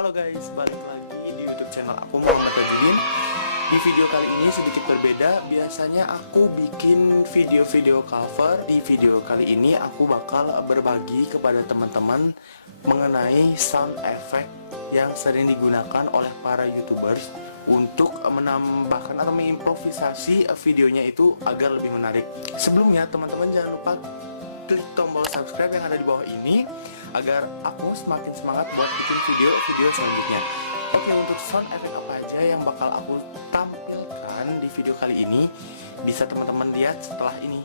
Halo guys, balik lagi di YouTube channel aku, Muhammad Tajudin. Di video kali ini sedikit berbeda. Biasanya aku bikin video-video cover. Di video kali ini aku bakal berbagi kepada teman-teman mengenai sound effect yang sering digunakan oleh para YouTubers untuk menambahkan atau mengimprovisasi videonya itu agar lebih menarik. Sebelumnya teman-teman jangan lupa klik tombol subscribe yang ada di bawah ini agar aku semakin semangat buat bikin video-video selanjutnya. Oke, untuk sound effect apa aja yang bakal aku tampilkan di video kali ini bisa teman-teman lihat setelah ini.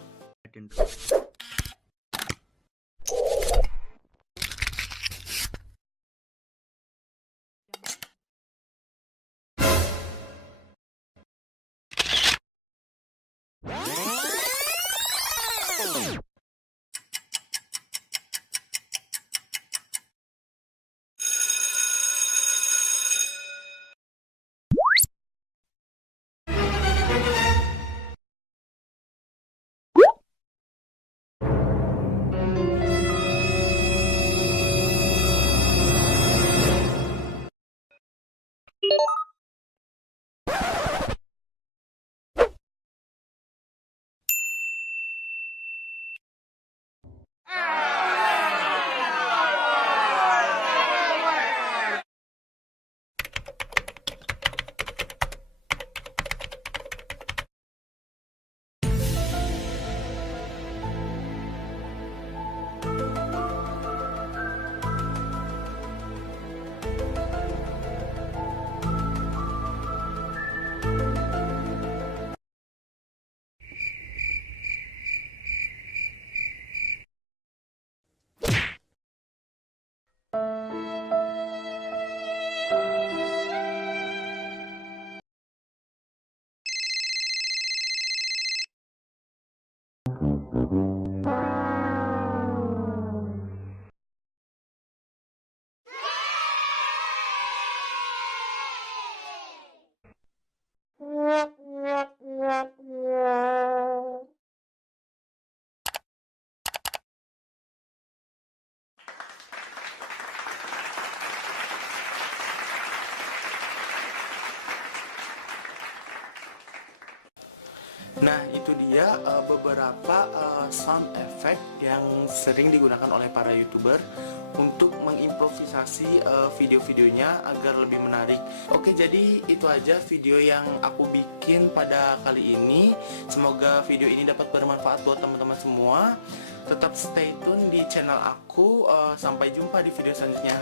Nah, itu dia beberapa sound effect yang sering digunakan oleh para YouTuber untuk mengimprovisasi video-videonya agar lebih menarik. Oke, jadi itu aja video yang aku bikin pada kali ini. Semoga video ini dapat bermanfaat buat teman-teman semua. Tetap stay tune di channel aku. Sampai jumpa di video selanjutnya.